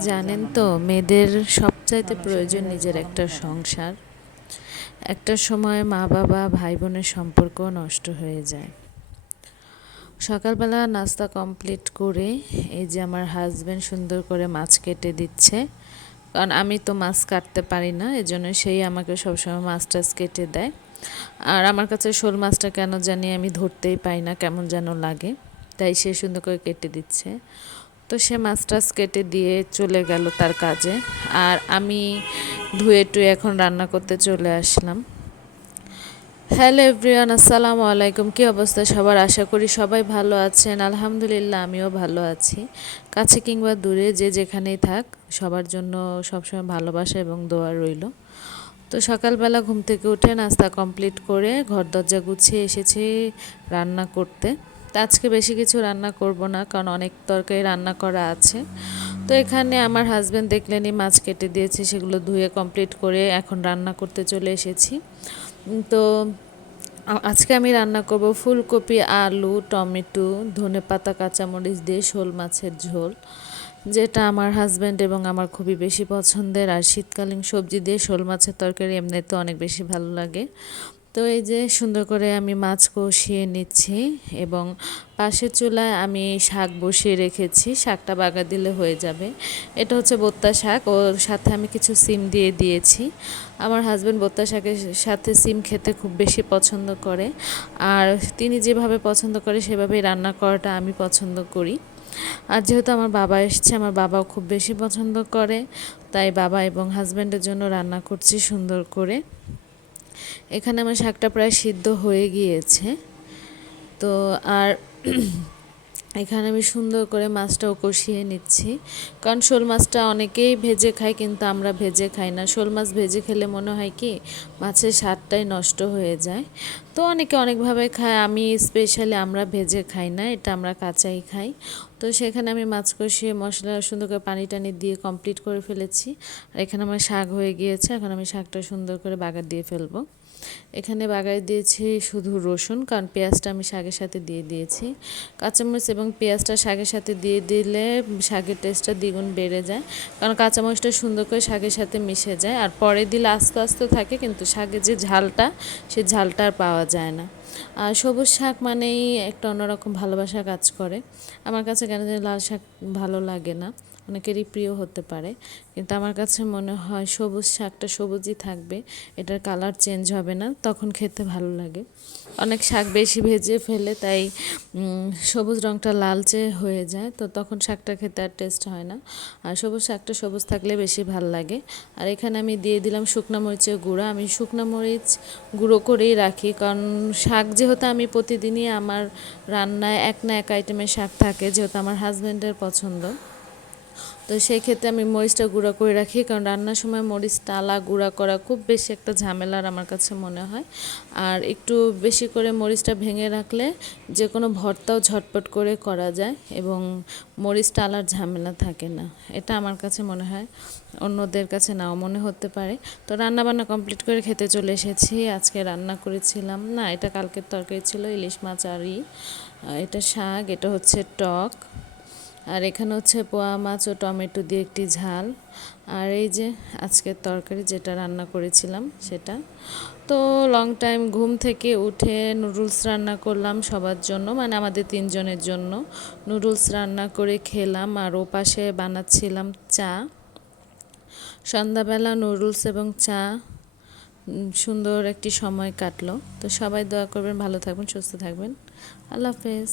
জানেন তো মেয়েদের সবচাইতে প্রয়োজন নিজের একটা সংসার। একটা সময় মা বাবা ভাই বোনের সম্পর্ক নষ্ট হয়ে যায়। সকালবেলা নাস্তা কমপ্লিট করে এই যে আমার হাজব্যান্ড সুন্দর করে মাছ কেটে দিচ্ছে। কারণ আমি তো মাছ কাটতে পারি না এজন্য সেই আমাকে সবসময় মাছ টাছ কেটে দেয়। আর আমার কাছে শোল মাছটা কেন জানি আমি ধরতেই পাই না কেমন যেন লাগে। তাই সে সুন্দর করে কেটে দিচ্ছে। তো সে মাছ টাছ কেটে দিয়ে চলে গেল তার কাজে। আর আমি ধুয়ে টুয়ে এখন রান্না করতে চলে আসলাম। হ্যালো এভরিওয়ান, আসসালামু আলাইকুম। কী অবস্থা সবার? আশা করি সবাই ভালো আছেন। আলহামদুলিল্লাহ, আমিও ভালো আছি। কাছে কিংবা দূরে, যে যেখানেই থাক, সবার জন্য সবসময় ভালোবাসা এবং দোয়া রইল। তো সকালবেলা ঘুম থেকে উঠে নাস্তা কমপ্লিট করে ঘর দরজা গুছিয়ে এসেছি রান্না করতে। তো আজকে বেশি কিছু রান্না করব না, কারণ অনেক তরকারি রান্না করা আছে। তো এখানে আমার হাজব্যান্ড দেখলেনি মাছ কেটে দিয়েছে, সেগুলো ধুয়ে কমপ্লিট করে এখন রান্না করতে চলে এসেছি। তো আজকে আমি রান্না করব ফুলকপি, আলু, টমেটো, ধনে পাতা, কাঁচামরিচ দিয়ে শোল মাছের ঝোল, যেটা আমার হাজব্যান্ড এবং আমার খুবই বেশি পছন্দের। আর শীতকালীন সবজি দিয়ে শোল মাছের তরকারি এমনিতে অনেক বেশি ভালো লাগে। তো এই যে সুন্দর করে আমি মাছ কষিয়ে নিচ্ছি এবং পাশের চুলায় আমি শাক বসিয়ে রেখেছি, শাকটা বাগা দিলে হয়ে যাবে। এটা হচ্ছে বোত্তা শাক, ওর সাথে আমি কিছু সিম দিয়ে দিয়েছি। আমার হাজব্যান্ড বোত্তা শাকের সাথে সিম খেতে খুব বেশি পছন্দ করে, আর তিনি যেভাবে পছন্দ করে সেভাবেই রান্না করাটা আমি পছন্দ করি। আর যেহেতু আমার বাবা এসছে, আমার বাবাও খুব বেশি পছন্দ করে, তাই বাবা এবং হাজব্যান্ডের জন্য রান্না করছি সুন্দর করে। এখানে আমার শাকটা প্রায় সিদ্ধ হয়ে গিয়েছে। তো আর এখানে আমি সুন্দর করে মাছটাও কষিয়ে নিচ্ছি। কারণ শোল মাছটা অনেকেই ভেজে খায় কিন্তু আমরা ভেজে খাই না। শোল মাছ ভেজে খেলে মনে হয় কি, মাছের স্বাদটাই নষ্ট হয়ে যায়। তো অনেকে অনেকভাবে খায়, আমি স্পেশালি আমরা ভেজে খাই না, এটা আমরা কাঁচাই খাই। তো সেখানে আমি মাছ কষিয়ে মশলা সুন্দর করে পানি টানি দিয়ে কমপ্লিট করে ফেলেছি। আর এখানে আমার শাক হয়ে গিয়েছে, এখন আমি শাকটা সুন্দর করে বাগার দিয়ে ফেলব। এখানে বাগায় দিয়েছি শুধু রসুন, কারণ পেঁয়াজটা আমি শাকের সাথে দিয়ে দিয়েছি। কাঁচামরিচ এবং পেঁয়াজটা শাকের সাথে দিয়ে দিলে শাকের টেস্টটা দ্বিগুণ বেড়ে যায়, কারণ কাঁচামরিচটা সুন্দর করে শাকের সাথে মিশে যায়। আর পরে দিলে আস্তে আস্তে থাকে, কিন্তু শাকের যে ঝালটা, সে ঝালটা আর পাওয়া যায় না। সবুজ শাক মানেই একটা অন্যরকম ভালোবাসা কাজ করে। আমার কাছে কেন জানি লাল শাক ভালো লাগে না, অনেকেরই প্রিয় হতে পারে, কিন্তু আমার কাছে মনে হয় সবুজ শাকটা সবুজই থাকবে, এটার কালার চেঞ্জ হবে না, তখন খেতে ভালো লাগে। অনেক শাক বেশি ভেজে ফেলে, তাই সবুজ রঙটা লালচে হয়ে যায়, তো তখন শাকটা খেতে আর টেস্ট হয় না। আর সবুজ শাকটা সবুজ থাকলে বেশি ভালো লাগে। আর এখানে আমি দিয়ে দিলাম শুকনো মরিচের গুঁড়ো, আমি শুকনো মরিচ গুঁড়ো করেই রাখি, কারণ শাক যেহেতু আমি প্রতিদিনই আমার রান্নায় এক না এক আইটেমের শাক থাকে, যেহেতু আমার হাজব্যান্ডের পছন্দ। তো সেই ক্ষেত্রে আমি মরিচটা গুঁড়া করে রাখি, কারণ রান্নার সময় মরিচ টালা গুঁড়া করা খুব বেশি একটা ঝামেলার আমার কাছে মনে হয়। আর একটু বেশি করে মরিচটা ভেঙে রাখলে যে কোনো ভর্তাও ঝটপট করে করা যায় এবং মরিচ টালার ঝামেলা থাকে না। এটা আমার কাছে মনে হয়, অন্যদের কাছে নাও মনে হতে পারে। তো রান্না বান্না কমপ্লিট করে খেতে চলে এসেছি, আজকে রান্না করেছিলাম। না, এটা কালকের তরকারি ছিল ইলিশ মাছ আর এটা শাক, এটা হচ্ছে টক। আর এখানে হচ্ছে পোয়া, মাছ ও টমেটো দিয়ে একটি ঝাল। আর এই যে আজকের তরকারি যেটা রান্না করেছিলাম সেটা। তো লং টাইম ঘুম থেকে উঠে নুডলস রান্না করলাম সবার জন্য মানে আমাদের তিনজনের জন্য। নুডলস রান্না করে খেলাম আর ও পাশে বানাচ্ছিলাম চা। সন্ধ্যাবেলা নুডলস এবং চা সুন্দর একটি সময় কাটলো। তো সবাই দোয়া করবেন, ভালো থাকবেন, সুস্থ থাকবেন। আল্লাহ হাফেজ।